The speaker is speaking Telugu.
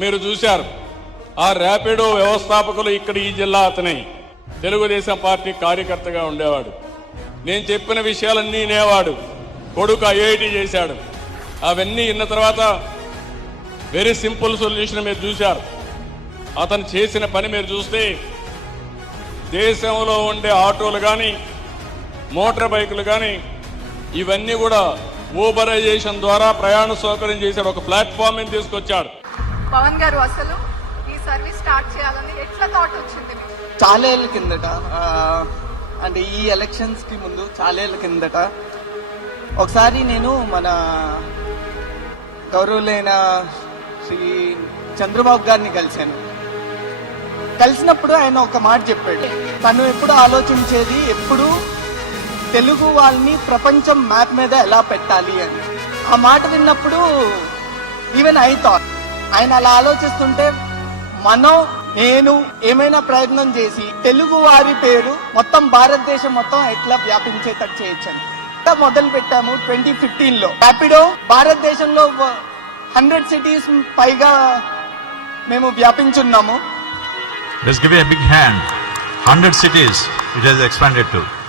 మీరు చూశారు. ఆ ర్యాపిడో వ్యవస్థాపకులు ఇక్కడ ఈ జిల్లా అతనే తెలుగుదేశం పార్టీ కార్యకర్తగా ఉండేవాడు. నేను చెప్పిన విషయాలన్నీ నేవాడు. కొడుకు ఐఐటి చేశాడు. అవన్నీ ఇన్న తర్వాత వెరీ సింపుల్ సొల్యూషన్ మీరు చూశారు. అతను చేసిన పని మీరు చూస్తే దేశంలో ఉండే ఆటోలు కానీ మోటార్ బైకులు కానీ ఇవన్నీ కూడా ఊబరైజేషన్ ద్వారా ప్రయాణ సౌకర్యం చేశాడు. ఒక ప్లాట్ఫామ్ తీసుకొచ్చాడు. పవన్ గారు అసలు ఈ సర్వీస్ స్టార్ట్ చేయాలని ఎట్లా థాట్ వచ్చింది? చాలా ఏళ్ళ కిందట, అంటే ఈ ఎలక్షన్స్ కి ముందు చాలా ఏళ్ళ కిందట ఒకసారి నేను మన గౌరవులైన శ్రీ చంద్రబాబు గారిని కలిసినప్పుడు ఆయన ఒక మాట చెప్పాడు. తను ఎప్పుడు ఆలోచించేది ఎప్పుడు తెలుగు వాళ్ళని ప్రపంచం మ్యాప్ మీద ఎలా పెట్టాలి అని. ఆ మాట విన్నప్పుడు ఈవెన్ ఐ థాట్ ఆయన అలా ఆలోచిస్తుంటే నేను ఏమైనా ప్రయత్నం చేసి తెలుగు వారి పేరు మొత్తం భారతదేశం మొత్తం ఎట్లా వ్యాపించేటట్టు చేయొచ్చని మొదలు పెట్టాము. 2015లో ర్యాపిడో భారతదేశంలో 100 cities పైగా మేము వ్యాపించున్నాము. Let's give it a big hand. 100 cities it has expanded to.